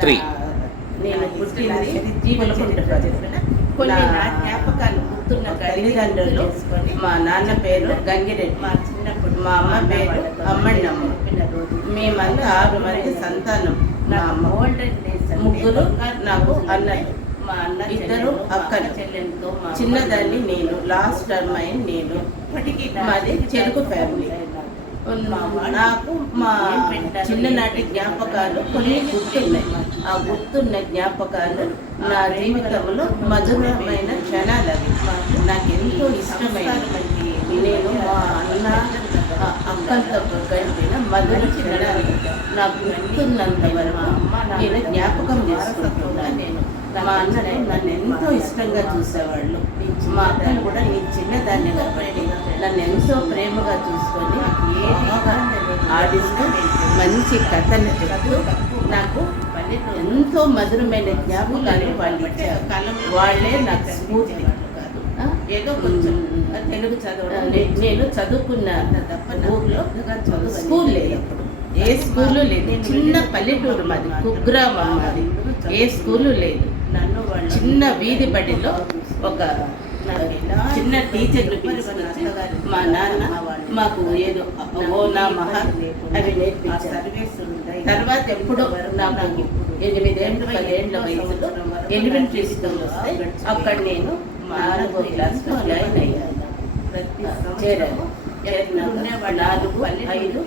3. నేను పుట్టింది జీవనకుంట కొన్ని నా జ్ఞాపకాలు గుర్తున్న తల్లిదండ్రులు మా నాన్న పేరు గంగిరెడ్డి, మా చిన్నప్పుడు మా అమ్మ పేరు అమ్మಣ್ಣమ్మ. మేమంతా 6 మంది సంతానం. నా ముగ్గురు నాకు అన్నయ్య, మా అన్న 2 అక్కలు, చిన్నదాన్ని నేను, లాస్ట్ అమ్మాయి నేను. మాది చెరుకు ఫ్యామిలీ. నాకు మా చిన్ననాటి జ్ఞాపకాలు కొన్ని గుర్తున్నాయి. ఆ గుర్తున్న జ్ఞాపకాలు నా జీవితంలో మధురమైన క్షణాలు. అవి నాకు ఎంతో ఇష్టమైనవి. నేను మా అన్న అక్కలతో గడిపిన మధుర క్షణాలు నాకు గుర్తున్నంత వరకు నేను జ్ఞాపకం చేసుకుంటున్నాను. నేను మా అన్ననే నన్ను ఎంతో ఇష్టంగా చూసేవాళ్ళు. మా అక్కలు కూడా నీ చిన్నదాన్ని కాబట్టి నన్ను ఎంతో ప్రేమగా చూసుకొని ఆడిస్తూ మంచి కథలు చెప్తూ నాకు ఎంతో మధురమైన జ్ఞాపకాలు వాళ్ళు ఇచ్చారు. వాళ్ళే నాకు స్ఫూర్తి. ఏదో కొంచెం తెలుగు చదవడం నేను చదువుకున్నాను తప్ప ఊర్లో స్కూల్ లేదు, అప్పుడు ఏ స్కూలు లేదు. చిన్న పల్లెటూరు మాది, కుగ్రామం మాది. ఏ స్కూలు లేదు. నన్ను చిన్న వీధి బడిలో ఒక చిన్న టీచర్ మా నాన్న మాకు ఏదో ఓనా మహా అవి నేర్పించారు. తర్వాత ఎప్పుడో నాకు 8 ఏళ్ళు 10 ఏళ్ళ వయసులో ఎలిమెంటరీ స్కూల్ వస్తే అక్కడ నేను 4వ క్లాస్లో జాయిన్ అయ్యాను. చేరాను. 4, 5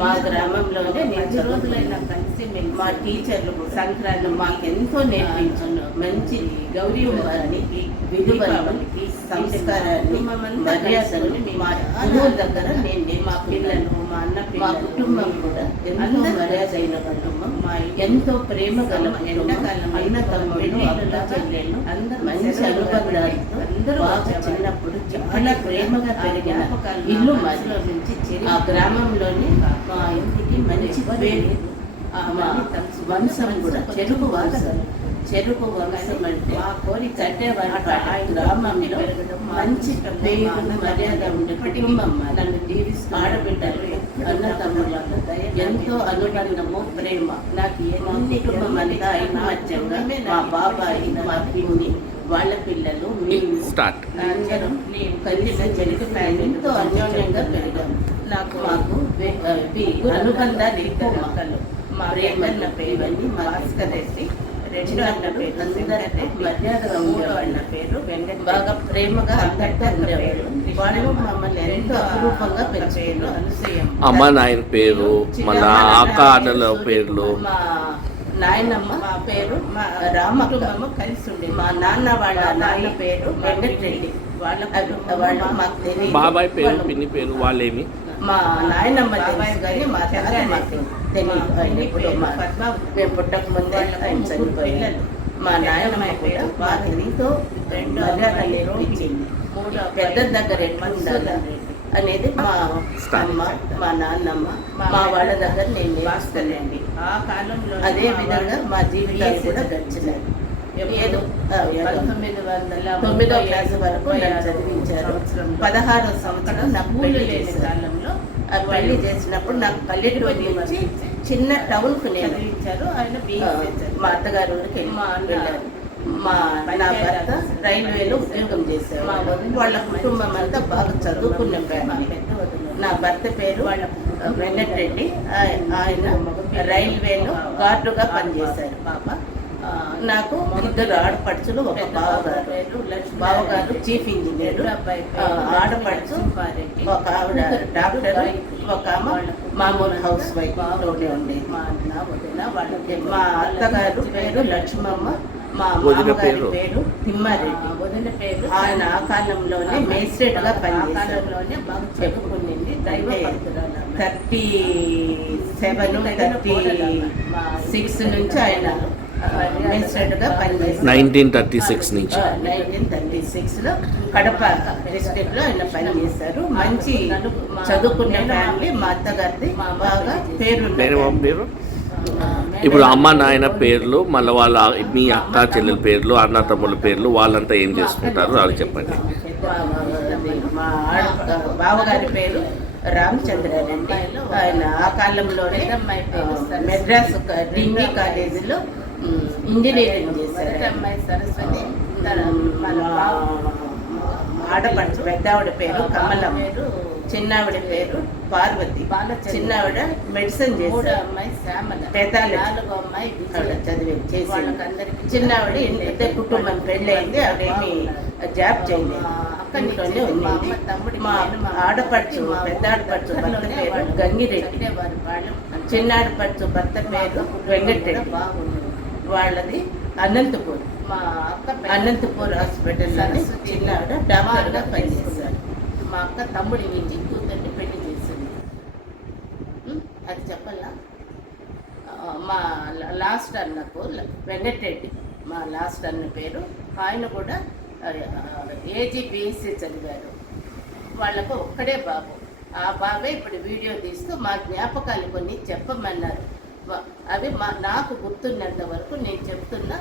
మా గ్రామంలోనే నిత్య రోజులైనా కలిసి మా టీచర్లు సంక్రాంతి మాకు ఎంతో నేర్పించాను. మంచి గౌరవాన్ని, విలువలను, సంస్కారాన్ని, మర్యాదలు మా గురువుల దగ్గర నేను మా పిల్లలు, మా అన్న, మా కుటుంబం కూడా ఎంతో మర్యాద అయిన కుటుంబం. మా ఎంతో ప్రేమ గల ఎండాకాలం అన్న తమ్ముళ్ళు, అక్క చెల్లెళ్ళు అందరూ మంచి అనుబంధాలతో అందరూ చిన్నప్పుడు చాలా ప్రేమగా పెరిగిన ఇల్లు మధ్యలో నుంచి ఆ గ్రామంలోని మా ఇంటికి మంచి పేరు. మా వంశం కూడా చెరుకు వంశం. చెరుకు వంశం అంటే మా కోరిక గ్రామంలో మంచి పేరు మర్యాద ఉండే కుటుంబం. నన్ను జీవిస్తూ ఆడబిడ్డలు, అన్న తమ్ముళ్ళ ఎంతో అనుబంధము, ప్రేమ. నాకు ఎన్ని కుటుంబం అంతా ఐకమత్యంగా మా బాబాయి, మా పిన్ని, వాళ్ళ పిల్లలు, మేము అందరూ నేను కలిసి చెరుకు ఫ్యామిలీ ఎంతో అన్యోన్యంగా పెరిగాము. మాకు అనుబంధాలు ఎక్కువ. మొక్కలు మా ప్రేమన్న పేరు భాస్కరెడ్డి, రెడ్డి అన్న పేరు అందరంటే మర్యాదగా ఉండేవాళ్ళ పేరు వెంకట. బాగా ప్రేమగా అందరితో ఉండేవాళ్ళు. వాళ్ళు మమ్మల్ని ఎంతో అపురూపంగా పెంచారు. అనుసూయం అమ్మ నాయన పేరు, మళ్ళా అక్క అన్నల పేర్లు. మా నాయనమ్మ పేరు రామకుటుంబము కలిసి ఉండే. మా నాన్న వాళ్ళ నాన్న పేరు వెంకటరెడ్డి. వాళ్ళ మాకు తెలియదు. బాబాయ్ పేరు, పిన్ని పేరు వాళ్ళేమి. మా నాయనమ్మ తెలుసు కానీ మా తాత మాకు తెలియదు. మేము పుట్టక ముందే ఆయన చనిపోయారు. మా నాయనమ్మ కూడా మాకు ఎంతో మర్యాద నేర్పించింది. పెద్ద దగ్గర ఎట్లా ఉండాలి అనేది మా అమ్మ, మా నాన్నమ్మ, మా వాళ్ళ దగ్గర నేను నేర్చుకోలేండి. ఆ కాలంలో అదే విధంగా మా జీవితాలు కూడా గడిచినాయి. ఏదో 1909వ క్లాస్ వరకు నన్ను చదివించారు. 16వ సంవత్సరం నాకు పెళ్లి చేసే కాలంలో ఆ పెళ్లి చేసినప్పుడు నాకు పల్లెటూరు నుంచి చిన్న టౌన్కు చదివించారు. ఆయన మా అత్తగారు ఊరికి వెళ్ళారు. నా భర్త రైల్వేలో ఉద్యోగం చేశారు. మా వదిన వాళ్ళ కుటుంబం అంతా బాగా చదువుకున్న ఫ్యామిలీ. నా భర్త పేరు వెంకటరెడ్డి. ఆయన రైల్వేలో గార్డుగా పనిచేశారు. పాప నాకు 2 ఆడపడుచులు, ఒక బావగారు. బావగారు చీఫ్ ఇంజనీర్, ఆడపడుచు ఒక ఆవిడ డాక్టర్, ఒక మామూలు హౌస్ వైఫ్ లోనే ఉండేది. మా అత్తగారు పేరు లక్ష్మమ్మ, మా మామగారి పేరు తిమ్మారెడ్డి. వదిన పేరు ఆయన ఆ కాలంలోనే మేజిస్ట్రేట్ గా పనిచేసాలోనే బాగా చెప్పుకునింది. 37, 36 నుంచి ఆయన మేజిస్ట్రేట్ గా పనిచేశారు. 1936 నుంచి 1936లో కడప డిస్ట్రిక్ట్ లో ఆయన పనిచేశారు. మంచి చదువుకునే ఫ్యామిలీ. మా అత్తగారిది బాగా పేరు. ఇప్పుడు అమ్మ నాయన పేర్లు, మళ్ళీ వాళ్ళ మీ అక్క చెల్లెల పేర్లు, అన్న తమ్ముళ్ళ పేర్లు, వాళ్ళంతా ఏం చేసుకుంటారు అది చెప్పండి. మా బావగారి పేరు రామచంద్రనండి. ఆయన ఆ కాలంలోనే మెడ్రాస్ డిగ్రీ కాలేజీలో ఇంజనీరింగ్ చేశారు. అమ్మాయి సరస్వతి, మన ఆడపడుచు పెద్దావిడ పేరు కమలం, చిన్నావిడ పేరు పార్వతి, చిన్నావిడ మెడిసిన్ చేశారు. అమ్మాయి శ్యామల, పేతాలి నాలుగో అమ్మాయి చదివి చేసి వాళ్ళకందరికీ చిన్నావిడ ఇంత కుటుంబం పెళ్ళయింది, ఆవిడేమి జాబ్ చేయలేదు, ఇంట్లోనే ఉంది. మా ఆడపడుచు పెద్ద ఆడపడుచు భర్త పేరు గంగిరెడ్డి, చిన్న ఆడపడుచు భర్త పేరు వెంకటరెడ్డి, వాళ్ళది అనంతపూర్. మా అక్క అనంతపూర్ హాస్పిటల్లోనే చిన్నావిడ డాక్టర్గా పనిచేస్తారు. మా అక్క తమ్ముడి నుంచి కూతుర్ని పెళ్లి చేసింది. అది చెప్పాలా? మా లాస్ట్ అన్నకు వెంకటరెడ్డి, మా లాస్ట్ అన్న పేరు. ఆయన కూడా AGBSc చదివారు. వాళ్ళకు ఒక్కడే బాబు. ఆ బాబే ఇప్పుడు వీడియో తీస్తూ మా జ్ఞాపకాలు కొన్ని చెప్పమన్నారు. అవి నాకు గుర్తున్నంత వరకు నేను చెప్తున్నా.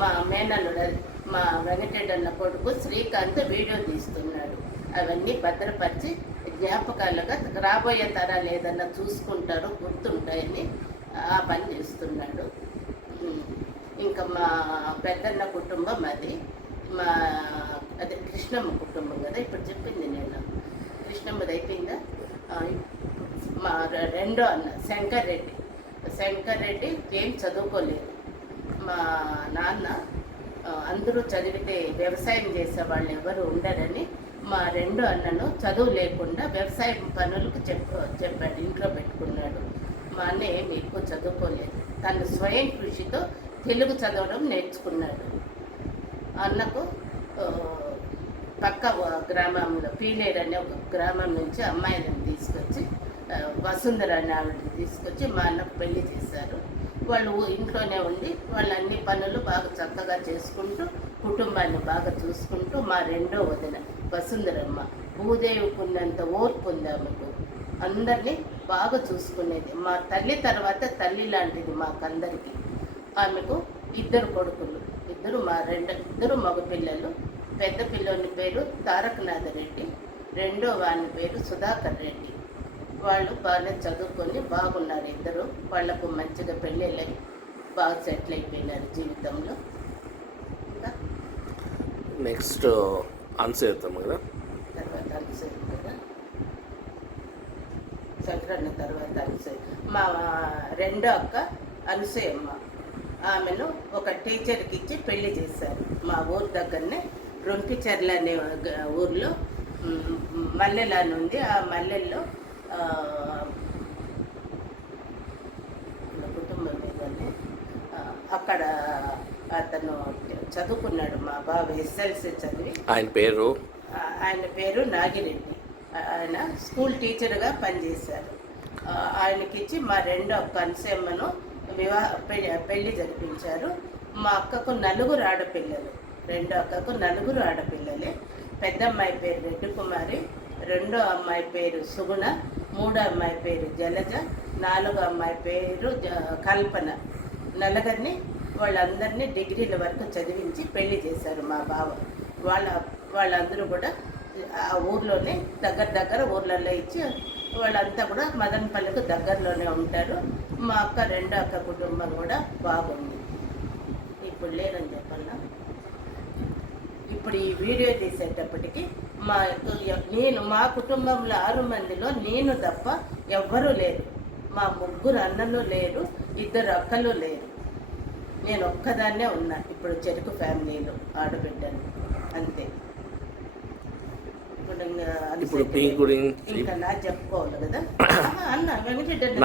మా మేనల్లుడు, మా వెంకటరెడ్డి అన్న కొడుకు శ్రీకాంత్ వీడియో తీస్తున్నాడు. అవన్నీ భద్రపరిచి జ్ఞాపకాలుగా రాబోయే తరాలు ఏదన్నా చూసుకుంటారో గుర్తుంటాయని ఆ పని చేస్తున్నాడు. ఇంకా మా పెద్దన్న కుటుంబం అది. మా అదే కృష్ణమ్మ కుటుంబం కదా, ఇప్పుడు చెప్పింది నేను. కృష్ణమ్మది అయిపోయిందా? మా రెండో అన్న శంకర్ రెడ్డి ఏం చదువుకోలేదు. మా నాన్న అందరూ చదివితే వ్యవసాయం చేసే వాళ్ళు ఎవరు ఉండరని మా రెండో అన్నను చదువు లేకుండా వ్యవసాయం పనులకు చెప్పాడు, ఇంట్లో పెట్టుకున్నాడు. మా అన్న ఏమి ఎక్కువ చదువుకోలేదు, తను స్వయం కృషితో తెలుగు చదవడం నేర్చుకున్నాడు. అన్నకు పక్క గ్రామంలో పీలేరు అనే ఒక గ్రామం నుంచి అమ్మాయిలను తీసుకొచ్చి వసుంధర అనే ఆవిడని తీసుకొచ్చి మా అన్నకు పెళ్లి చేశారు. వాళ్ళు ఇంట్లోనే ఉండి వాళ్ళు అన్ని పనులు బాగా చక్కగా చేసుకుంటూ కుటుంబాన్ని బాగా చూసుకుంటూ మా రెండో వదిన వసుంధరమ్మ భూదేవికున్నంత ఓర్పు ఉంది ఆమెకు, అందరినీ బాగా చూసుకునేది. మా తల్లి తర్వాత తల్లి లాంటిది మాకందరికీ. ఆమెకు ఇద్దరు కొడుకులు, ఇద్దరు మగపిల్లలు. పెద్ద పిల్లోని పేరు తారకనాథ రెడ్డి, రెండో వాని పేరు సుధాకర్ రెడ్డి. వాళ్ళు బాగానే చదువుకొని బాగున్నారు ఇద్దరు. వాళ్లకు మంచిగా పెళ్ళిళ్ళై బాగా సెటిల్ అయిపోయినారు జీవితంలో. ఇంకా నెక్స్ట్ ఆన్సర్ అవుతాం కదా, తర్వాత అనుసరి కదా, సంక్రాంతి తర్వాత అనుసరి. మా రెండో అక్క అనుసూయమ్మ, ఆమెను ఒక టీచర్కి ఇచ్చి పెళ్లి చేశారు. మా ఊరు దగ్గరనే రొంకిచెర్ల అనే ఊర్లో మల్లెల అని ఉంది. ఆ మల్లెల్లో కుటుంబం మీదనే అక్కడ అతను చదువుకున్నాడు. మా బాబు SLC చదివి. ఆయన పేరు నాగిరెడ్డి. ఆయన స్కూల్ టీచర్గా పనిచేశారు. ఆయనకిచ్చి మా రెండో అక్క అనుసమ్మను పెళ్లి జరిపించారు. మా అక్కకు 4 ఆడపిల్లలు, రెండో అక్కకు 4 ఆడపిల్లలే. పెద్ద అమ్మాయి పేరు రెడ్డి కుమారి, రెండో అమ్మాయి పేరు సుగుణ, మూడో అమ్మాయి పేరు జలజ, నాలుగో అమ్మాయి పేరు కల్పన. నలుగురిని వాళ్ళందరినీ డిగ్రీల వరకు చదివించి పెళ్లి చేశారు మా బావ. వాళ్ళందరూ కూడా ఆ ఊర్లోనే దగ్గర ఊర్లలో ఇచ్చి వాళ్ళంతా కూడా మదనపల్లికి దగ్గరలోనే ఉంటారు. మా అక్క రెండో అక్క కుటుంబం కూడా బాగుంది. ఇప్పుడు లేరని చెప్పాలా. ఇప్పుడు ఈ వీడియో తీసేటప్పటికి మా కుటుంబంలో 6 మందిలో నేను తప్ప ఎవ్వరూ లేరు. మా 3 అన్నలు లేరు, 2 అక్కలు లేరు. నేను ఒక్కదాన్నే ఉన్నా ఇప్పుడు చెరుకు ఫ్యామిలీలో ఆడబిడ్డను, అంతే. ఇప్పుడు ఇంకా నా చెప్పుకోవాలి కదా. అన్న వెంకటరెడ్డి,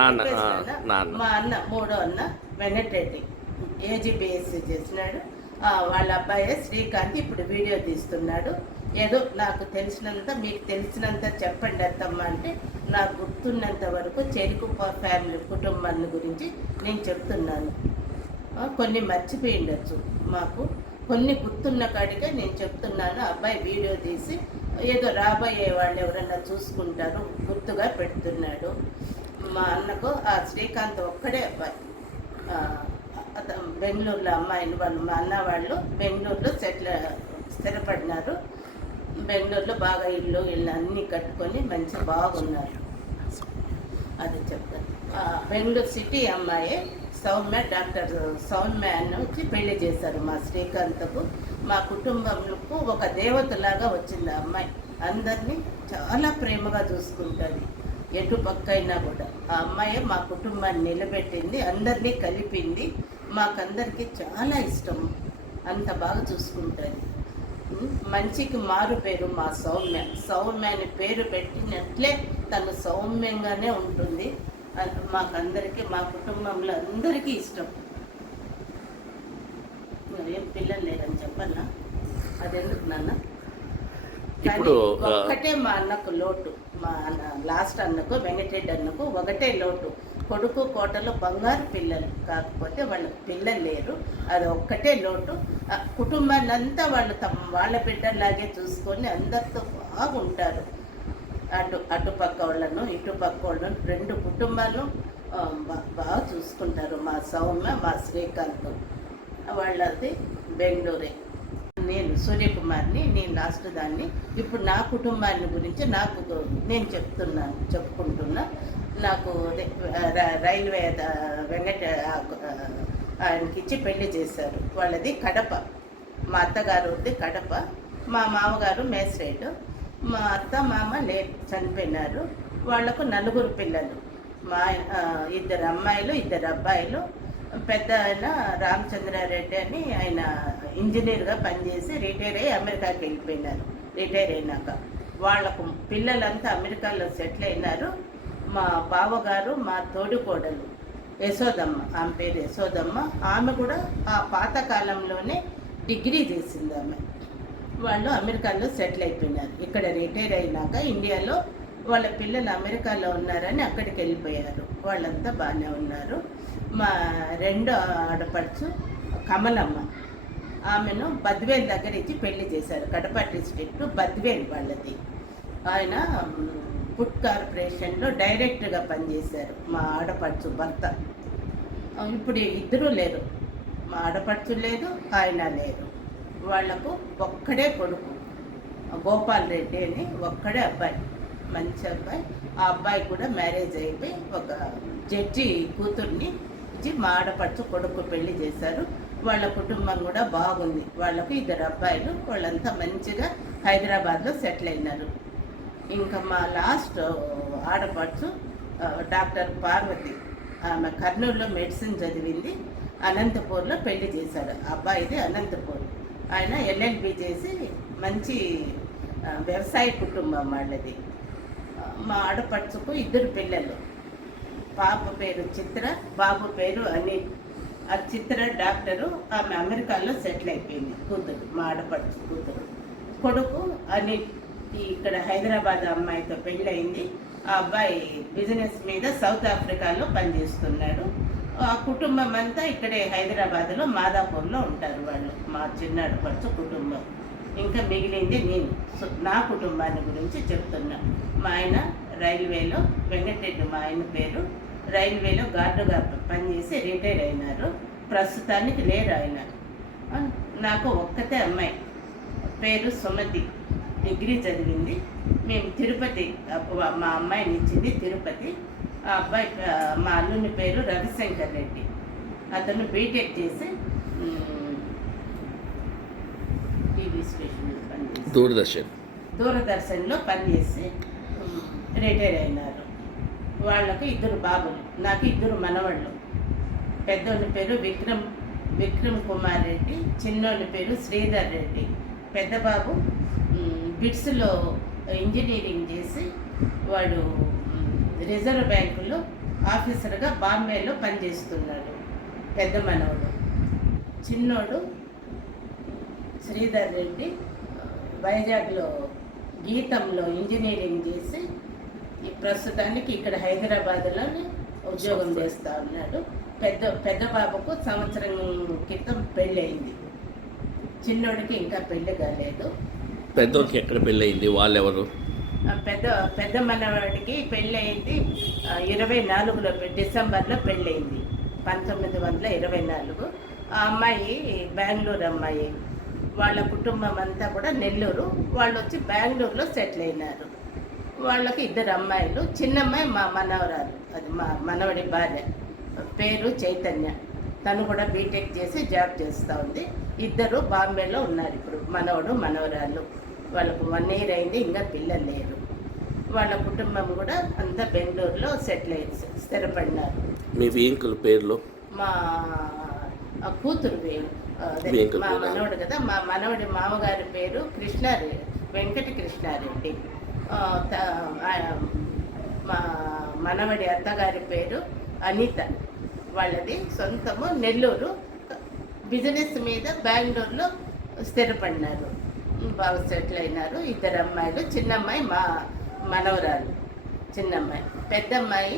మా అన్న 3వ అన్న వెంకటరెడ్డి AGBSc చేసినాడు. వాళ్ళ అబ్బాయి శ్రీకాంత్ ఇప్పుడు వీడియో తీస్తున్నాడు. ఏదో నాకు తెలిసినంత మీకు తెలిసినంత చెప్పండి అత్తమ్మ అంటే నాకు గుర్తున్నంత వరకు చెరుకు ఫ్యామిలీ కుటుంబాన్ని గురించి నేను చెప్తున్నాను. కొన్ని మర్చిపోయి ఉండొచ్చు, మాకు కొన్ని గుర్తున్న కాడికే నేను చెప్తున్నాను. అబ్బాయి వీడియో తీసి ఏదో రాబోయే వాళ్ళు ఎవరన్నా చూసుకుంటారు గుర్తుగా పెడుతున్నాడు. మా అన్నకు ఆ శ్రీకాంత్ ఒక్కడే అబ్బాయి. బెంగళూరులో అమ్మాయిని మా అన్న వాళ్ళు బెంగళూరులో స్థిరపడినారు. బెంగళూరులో బాగా ఇల్లు అన్నీ కట్టుకొని మంచిగా బాగున్నారు. అది చెప్తాను. బెంగళూరు సిటీ అమ్మాయి సౌమ్య, డాక్టర్ సౌమ్య అని వచ్చి పెళ్లి చేశారు మా శ్రీకాంత్కు. మా కుటుంబంకు ఒక దేవతలాగా వచ్చింది ఆ అమ్మాయి. అందరినీ చాలా ప్రేమగా చూసుకుంటుంది, ఎటు పక్క అయినా కూడా. ఆ అమ్మాయి మా కుటుంబాన్ని నిలబెట్టింది, అందరినీ కలిపింది. మాకందరికీ చాలా ఇష్టం, అంత బాగా చూసుకుంటుంది. మంచికి మారు పేరు మా సౌమ్య. సౌమ్య అని పేరు పెట్టినట్లే తను సౌమ్యంగానే ఉంటుంది. మాకందరికీ, మా కుటుంబంలో అందరికీ ఇష్టం. ఏం పిల్లలు లేరని చెప్పన్నా, అదెందుకు నాన్న? ఇప్పుడు ఒక్కటే మా అన్నకు లోటు, మా అన్న లాస్ట్ అన్నకు, వెంకటరెడ్డి అన్నకు ఒకటే లోటు. కొడుకు కోటలో బంగారు పిల్లలు, కాకపోతే వాళ్ళకి పిల్లలు లేరు. అది ఒక్కటే లోటు. కుటుంబాన్ని అంతా వాళ్ళు వాళ్ళ బిడ్డలాగే చూసుకొని అందరితో బాగుంటారు. అటుపక్క వాళ్ళను ఇటుపక్క వాళ్ళను, రెండు కుటుంబాలు బాగా చూసుకుంటారు. మా సౌమ్య, మా శ్రీకాంత్ వాళ్ళది బెంగళూరే. నేను సూర్యకుమార్ని, నేను లాస్ట్ దాన్ని. ఇప్పుడు నా కుటుంబాన్ని గురించి నేను చెప్పుకుంటున్నా. నాకు రైల్వే ఆయనకి ఇచ్చి పెళ్లి చేశారు. వాళ్ళది కడప. మా అత్తగారు కడప, మా మామగారు మేస్రేటు. మా అత్త మామ చనిపోయినారు. వాళ్లకు 4 పిల్లలు. మా 2 అమ్మాయిలు 2 అబ్బాయిలు. పెద్ద ఆయన రామచంద్రారెడ్డి అని, ఆయన ఇంజనీర్గా పనిచేసి రిటైర్ అయ్యి అమెరికాకి వెళ్ళిపోయినారు. రిటైర్ అయినాక వాళ్ళకు పిల్లలంతా అమెరికాలో సెటిల్ అయినారు. మా బావగారు, మా తోడుకోడలు యశోదమ్మ, ఆమె పేరు యశోదమ్మ. ఆమె కూడా ఆ పాతకాలంలోనే డిగ్రీ చేసింది ఆమె. వాళ్ళు అమెరికాలో సెటిల్ అయిపోయినారు. ఇక్కడ రిటైర్ అయినాక ఇండియాలో వాళ్ళ పిల్లలు అమెరికాలో ఉన్నారని అక్కడికి వెళ్ళిపోయారు. వాళ్ళంతా బాగానే ఉన్నారు. మా 2వ ఆడపడుచు కమలమ్మ, ఆమెను బద్వేల్ దగ్గర ఇచ్చి పెళ్లి చేశారు. కడప డిస్ట్రిక్ట్ బద్వేల్ వాళ్ళది. ఆయన ఫుడ్ కార్పొరేషన్లో డైరెక్టర్గా పనిచేశారు మా ఆడపడుచు భర్త. ఇప్పుడు ఇద్దరూ లేరు, మా ఆడపడుచు లేదు, ఆయన లేరు. వాళ్లకు ఒక్కడే కొడుకు గోపాల్ రెడ్డి అని, ఒక్కడే అబ్బాయి, మంచి అబ్బాయి. ఆ అబ్బాయి కూడా మ్యారేజ్ అయిపోయి ఒక జడ్జి కూతుర్ని ఇచ్చి మా ఆడపడుచు కొడుకు పెళ్లి చేశారు. వాళ్ళ కుటుంబం కూడా బాగుంది. వాళ్ళకు 2 అబ్బాయిలు. వాళ్ళంతా మంచిగా హైదరాబాద్లో సెటిల్ అయినారు. ఇంకా మా లాస్ట్ ఆడపడుచు డాక్టర్ పార్వతి, ఆమె కర్నూలులో మెడిసిన్ చదివింది. అనంతపూర్లో పెళ్లి చేశాడు. అబ్బాయిది అనంతపూర్. ఆయన LLB చేసి మంచి వ్యవసాయ కుటుంబం వాళ్ళది. మా ఆడపడుచుకు 2 పిల్లలు. పాప పేరు చిత్ర, బాబు పేరు అనిల్. ఆ చిత్ర డాక్టరు, ఆమె అమెరికాలో సెటిల్ అయిపోయింది. కూతురు, మా ఆడపడుచు కూతురు. కొడుకు అనిల్ ఇక్కడ హైదరాబాద్ అమ్మాయితో పెళ్ళయింది. ఆ అబ్బాయి బిజినెస్ మీద సౌత్ ఆఫ్రికాలో పనిచేస్తున్నాడు. ఆ కుటుంబం అంతా ఇక్కడే హైదరాబాద్లో మాదాపూర్లో ఉంటారు వాళ్ళు, మా చిన్నాడపడుచు కుటుంబం. ఇంకా మిగిలింది నేను. నా కుటుంబాన్ని గురించి చెప్తున్నా. మా ఆయన రైల్వేలో, వెంకటరెడ్డి మా ఆయన పేరు, రైల్వేలో గార్డుగా పనిచేసి రిటైర్ అయినారు. ప్రస్తుతానికి లేరు ఆయన. నాకు ఒక్కతే అమ్మాయి, పేరు సుమతి, డిగ్రీ చదివింది. మేము తిరుపతి, మా అమ్మాయిని ఇచ్చింది తిరుపతి. ఆ అబ్బాయి, మా అల్లుని పేరు రవిశంకర్ రెడ్డి. అతను బీటెక్ చేసి టీవీ స్టేషన్లో పనిచేసి దూరదర్శన్లో పనిచేసి రిటైర్ అయినారు. వాళ్ళకు 2 బాబులు, నాకు 2 మనవళ్ళు. పెద్దోని పేరు విక్రమ్ కుమార్ రెడ్డి, చిన్నోని పేరు శ్రీధర్ రెడ్డి. పెద్ద బాబు బిట్స్లో ఇంజనీరింగ్ చేసి వాడు రిజర్వ్ బ్యాంకులో ఆఫీసర్గా బాంబేలో పనిచేస్తున్నాడు. పెద్ద మనవడు. చిన్నోడు శ్రీధర్ రెడ్డి వైజాగ్లో గీతంలో ఇంజనీరింగ్ చేసి ప్రస్తుతానికి ఇక్కడ హైదరాబాద్లోనే ఉద్యోగం చేస్తూ ఉన్నాడు. పెద్ద బాబుకు సంవత్సరం క్రితం పెళ్ళి అయింది. చిన్నోడికి ఇంకా పెళ్ళి కాలేదు. పెద్దోడికి ఎక్కడ పెళ్ళి అయింది? వాళ్ళెవరు? పెద్ద మనవాడికి పెళ్ళి అయింది 24లో, డిసెంబర్లో పెళ్ళి అయింది, 1924. ఆ అమ్మాయి బెంగళూరు అమ్మాయి. వాళ్ళ కుటుంబం అంతా కూడా నెల్లూరు, వాళ్ళు వచ్చి బెంగళూరులో సెటిల్ అయినారు. వాళ్ళకి 2 అమ్మాయిలు, చిన్నమ్మాయి మా మనవరాలు, అది మా మనవడి భార్య, పేరు చైతన్య. తను కూడా బీటెక్ చేసి జాబ్ చేస్తూ ఉంది. 2 బాంబేలో ఉన్నారు ఇప్పుడు, మనవడు మనవరాలు. వాళ్ళకు 1 year అయింది, ఇంకా పిల్లలు లేరు. వాళ్ళ కుటుంబం కూడా అంతా బెంగళూరులో సెటిల్ అయ్యి స్థిరపడినారు. మీ వీంకుల పేర్లు? మా కూతురు అదే మా మనవడు కదా, మా మనవడి మామగారి పేరు కృష్ణారెడ్డి, వెంకట కృష్ణారెడ్డి. మా మనవడి అత్తగారి పేరు అనిత. వాళ్ళది సొంతము నెల్లూరు, బిజినెస్ మీద బెంగళూరులో స్థిరపడినారు, బాగా సెటిల్ అయినారు. 2 అమ్మాయిలు, చిన్నమ్మాయి మా మనవరాలు చిన్నమ్మాయి. పెద్దమ్మాయి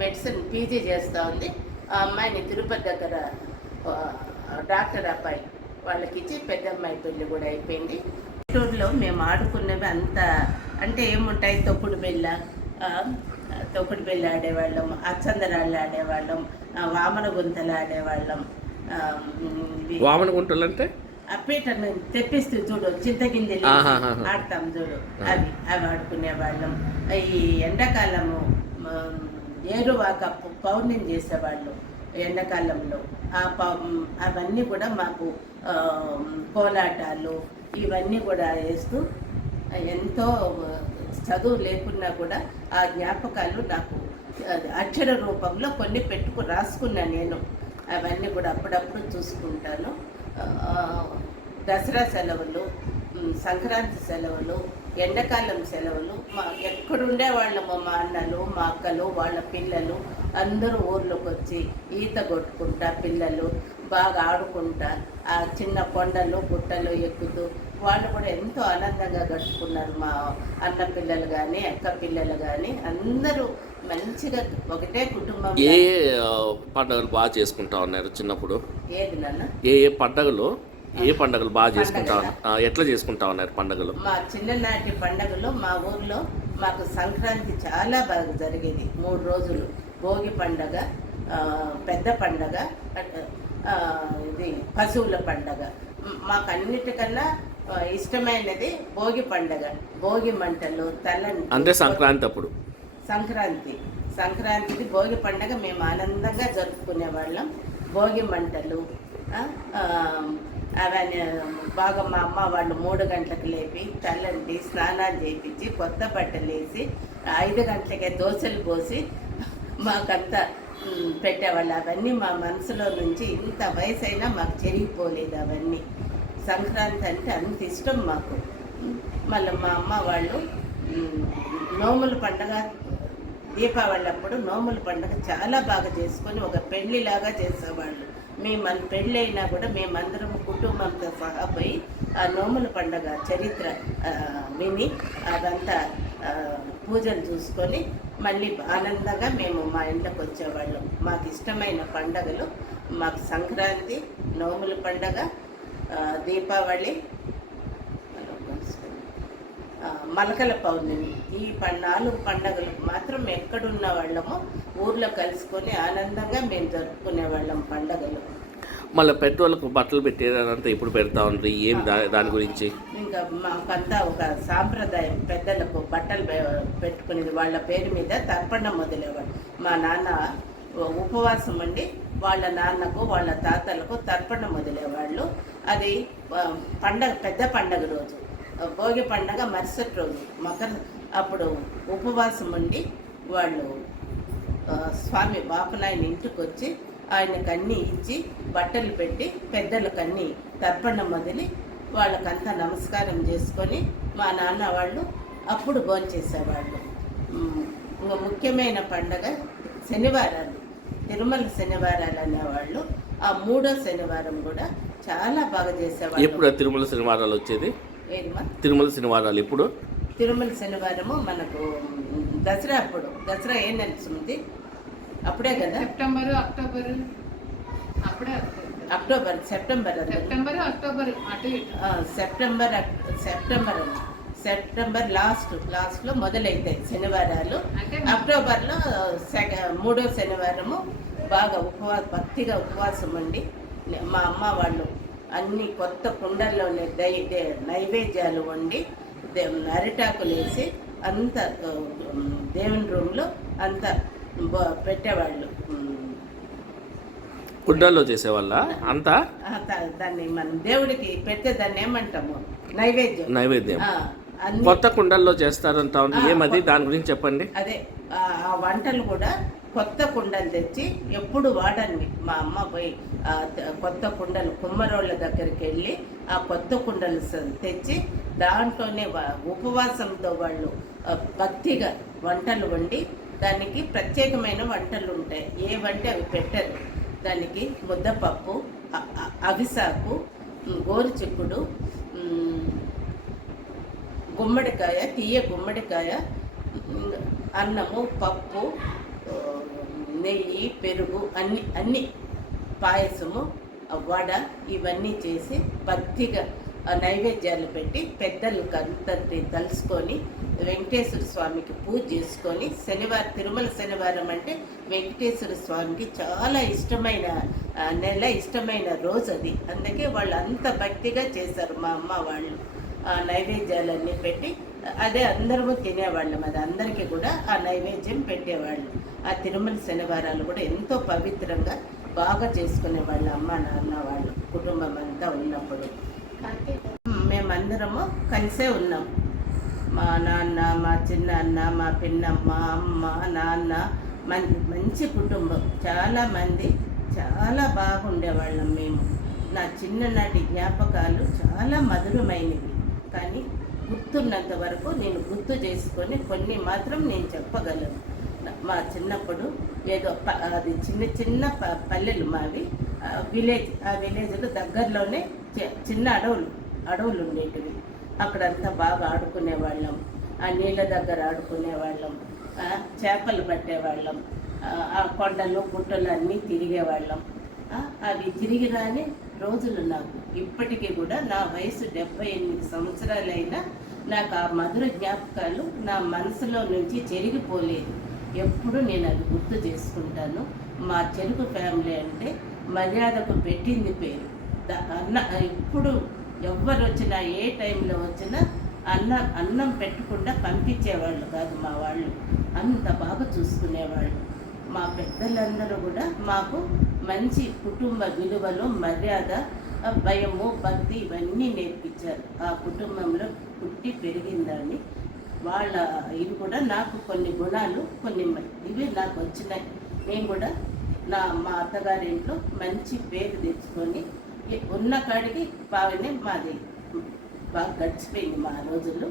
మెడిసిన్ పీజీ చేస్తూ ఉంది. ఆ అమ్మాయిని తిరుపతి దగ్గర డాక్టర్ అబ్బాయి వాళ్ళకి ఇచ్చి పెద్దమ్మాయి పెళ్ళి కూడా అయిపోయింది. టూర్లో మేము ఆడుకున్నవి అంత అంటే ఏముంటాయి, తొక్కుడు బిళ్ళ ఆడేవాళ్ళం, అచ్చందరాళ్ళు ఆడేవాళ్ళం, వామన గుంతలు ఆడేవాళ్ళం. వామన గుంటలు అంటే పీటను తెప్పిస్తూ చూడు, చింతగింజలు ఆడతాం చూడు, అవి ఆడుకునేవాళ్ళం. ఈ ఎండాకాలము ఏరువాక పౌర్ణమి చేసేవాళ్ళు ఎండాకాలంలో. అవన్నీ కూడా మాకు కోలాటాలు ఇవన్నీ కూడా వేస్తూ ఎంతో చదువు లేకున్నా కూడా ఆ జ్ఞాపకాలు నాకు అక్షర రూపంలో కొన్ని రాసుకున్నా నేను. అవన్నీ కూడా అప్పుడప్పుడు చూసుకుంటాను. దసరా సెలవులు, సంక్రాంతి సెలవులు, ఎండాకాలం సెలవులు ఎక్కడుండే వాళ్ళము, మా అన్నలు, మా అక్కలు, వాళ్ళ పిల్లలు అందరూ ఊర్లోకి వచ్చి ఈత కొట్టుకుంటా, పిల్లలు బాగా ఆడుకుంటా, ఆ చిన్న కొండలు గుట్టలు ఎక్కుతూ వాళ్ళు కూడా ఎంతో ఆనందంగా గడుపుకున్నారు. మా అన్న పిల్లలు కానీ అక్క పిల్లలు కానీ అందరూ మంచిగా ఒకటే కుటుంబం. ఏ పండుగలు బాగా చేసుకుంటా ఉన్నారు చిన్నప్పుడు? ఏది నాన్న? ఏ పండుగలు బాగా చేసుకుంటా ఎట్లా చేసుకుంటా ఉన్నారు పండుగలు? మా చిన్ననాటి పండుగలు మా ఊర్లో మాకు సంక్రాంతి చాలా బాగా జరిగేది. 3 రోజులు. భోగి పండగ, పెద్ద పండగ, ఇది పశువుల పండగ. మాకు అన్నిటికన్నా ఇష్టమైనది భోగి పండగ. భోగి మంటలు, అంటే సంక్రాంతి అప్పుడు. సంక్రాంతికి భోగి పండగ మేము ఆనందంగా జరుపుకునే వాళ్ళం. భోగి మంటలు అవన్నీ బాగా మా అమ్మ వాళ్ళు 3 గంటలకు లేపి తల్లంటి స్నానాలు చేయించి కొత్త బట్టలు వేసి 5 గంటలకే దోశలు పోసి మాకంతా పెట్టేవాళ్ళు. అవన్నీ మా మనసులో నుంచి ఇంత వయసు అయినా మాకు చెరిగిపోలేదు అవన్నీ. సంక్రాంతి అంటే అంత ఇష్టం మాకు. మళ్ళీ మా అమ్మ వాళ్ళు నోముల పండగ, దీపావళి అప్పుడు నోముల పండగ చాలా బాగా చేసుకొని ఒక పెళ్ళిలాగా చేసేవాళ్ళు. మన పెళ్ళి అయినా కూడా మేమందరం కుటుంబంతో సహా పోయి ఆ నోముల పండగ చరిత్ర విని అదంతా పూజలు చూసుకొని మళ్ళీ ఆనందంగా మేము మా ఇంట్లోకి వచ్చేవాళ్ళం. మాకు ఇష్టమైన పండగలు మాకు సంక్రాంతి, నోముల పండగ, దీపావళి, మలకల పౌర్ణమి. ఈ 4 పండగలకు మాత్రం ఎక్కడున్న వాళ్ళమో ఊర్లో కలుసుకొని ఆనందంగా మేము జరుపుకునే వాళ్ళం పండగలు. మళ్ళీ పెద్దవాళ్ళకు బట్టలు పెట్టేదంతా ఇప్పుడు పెడతా ఉంది. ఏం దాని గురించి? ఇంకా మాకంతా ఒక సాంప్రదాయం, పెద్దలకు బట్టలు పెట్టుకునేది. వాళ్ళ పేరు మీద తర్పణం మొదలేవాడు. మా నాన్న ఉపవాసం ఉండి వాళ్ళ నాన్నకు వాళ్ళ తాతలకు తర్పణం మొదలేవాళ్ళు. అది పండగ, పెద్ద పండగ రోజు. భోగి పండగ మరుసటి రోజు అప్పుడు ఉపవాసం ఉండి వాళ్ళు స్వామి బాపునాయన ఇంటికి వచ్చి ఆయనకు అన్నీ ఇచ్చి బట్టలు పెట్టి పెద్దలకన్నీ తర్పణం వదిలి వాళ్ళకంతా నమస్కారం చేసుకొని మా నాన్న వాళ్ళు అప్పుడు భోంచేసేవాళ్ళు. ఇంకా ముఖ్యమైన పండగ శనివారాలు, తిరుమల శనివారాలు అనేవాళ్ళు. ఆ 3వ శనివారం కూడా చాలా బాగా చేసేవాళ్ళు. ఎప్పుడు తిరుమల శనివారాలు వచ్చేది? ఏమా తిరుమల శనివారాలు ఇప్పుడు? తిరుమల శనివారము మనకు దసరా. అప్పుడు దసరా ఏ నెల ఉంది? అప్పుడే కదా, సెప్టెంబర్ అక్టోబర్ సెప్టెంబర్ లాస్ట్లో మొదలైతాయి శనివారాలు. అక్టోబర్లో 3వ శనివారము బాగా భక్తిగా ఉపవాసం ఉండి మా అమ్మ వాళ్ళు అన్ని కొత్త కుండల్లోనే నైవేద్యాలు వండి అరిటాకులు వేసి అంత దేవుని రూమ్లో అంత పెట్టేవాళ్ళు. కుండల్లో చేసేవాళ్ళ అంతా దాన్ని మనం దేవుడికి పెడితే దాన్ని ఏమంటాము, నైవేద్యం. కొత్త కుండల్లో చేస్తారంటా ఉంది, ఏమది దాని గురించి చెప్పండి. అదే ఆ వంటలు కూడా కొత్త కుండలు తెచ్చి ఎప్పుడు వాడండి. మా అమ్మ పోయి కొత్త కుండలు కుమ్మరోళ్ళ దగ్గరికి వెళ్ళి ఆ కొత్త కుండలు తెచ్చి దాంట్లోనే ఉపవాసంతో వాళ్ళు భక్తిగా వంటలు వండి, దానికి ప్రత్యేకమైన వంటలు ఉంటాయి. ఏ వంట అవి పెట్టరు. దానికి ముద్దపప్పు, అవిసాకు, గోరుచిక్కుడు, గుమ్మడికాయ, తీయ గుమ్మడికాయ, అన్నము, పప్పు, నెయ్యి, పెరుగు, అన్ని పాయసము, వడ, ఇవన్నీ చేసి భక్తిగా నైవేద్యాలు పెట్టి పెద్దలు కంతటి తలుసుకొని వెంకటేశ్వర స్వామికి పూజ చేసుకొని శనివారం, తిరుమల శనివారం అంటే వెంకటేశ్వర స్వామికి చాలా ఇష్టమైన నెల, ఇష్టమైన రోజు అది. అందుకే వాళ్ళు అంత భక్తిగా చేశారు మా అమ్మ వాళ్ళు. నైవేద్యాలన్నీ పెట్టి అదే అందరము తినేవాళ్ళం. అది అందరికీ కూడా ఆ నైవేద్యం పెట్టేవాళ్ళు. ఆ తిరుమల శనివారాలు కూడా ఎంతో పవిత్రంగా బాగా చేసుకునేవాళ్ళు అమ్మ నాన్న వాళ్ళు, కుటుంబం అంతా ఉన్నప్పుడు. మేమందరము కలిసే ఉన్నాం. మా నాన్న, మా చిన్నాన్న, మా పిన్నమ్మ, అమ్మ, నాన్న, మంచి కుటుంబం. చాలామంది చాలా బాగుండేవాళ్ళం మేము. నా చిన్ననాటి జ్ఞాపకాలు చాలా మధురమైనవి. కానీ గుర్తున్నంత వరకు నేను గుర్తు చేసుకొని కొన్ని మాత్రం నేను చెప్పగలను. మా చిన్నప్పుడు ఏదో అది చిన్న పల్లెలు మావి, విలేజ్. ఆ విలేజ్లో దగ్గరలోనే చిన్న అడవులు ఉండేటివి. అక్కడంతా బాగా ఆడుకునేవాళ్ళం. ఆ నీళ్ళ దగ్గర ఆడుకునేవాళ్ళం, చేపలు పట్టేవాళ్ళం, ఆ కొండలు గుట్టలు అన్నీ తిరిగేవాళ్ళం. అవి తిరిగి రాని రోజులు నాకు. ఇప్పటికీ కూడా నా వయసు 78 సంవత్సరాలైనా నాకు ఆ మధుర జ్ఞాపకాలు నా మనసులో నుంచి చెరిగిపోలేదు. ఎప్పుడు నేను అది గుర్తు చేసుకుంటాను. మా చెరుకు ఫ్యామిలీ అంటే మర్యాదకు పెట్టింది పేరు. ఇప్పుడు ఎవ్వరు వచ్చినా, ఏ టైంలో వచ్చినా అన్నం పెట్టకుండా పంపించేవాళ్ళు కాదు మా వాళ్ళు. అంత బాగా చూసుకునేవాళ్ళు. మా పెద్దలందరూ కూడా మాకు మంచి కుటుంబ విలువలు, మర్యాద, భయము, భక్తి ఇవన్నీ నేర్పించారు. ఆ కుటుంబంలో పుట్టి పెరిగిందని ఇది కూడా నాకు కొన్ని గుణాలు, కొన్ని ఇవి నాకు వచ్చినాయి. నేను కూడా మా అత్తగారింట్లో మంచి పేరు తెచ్చుకొని ఉన్న కాడికి బాగానే మాది బాగా గడిచిపోయింది మా రోజులు.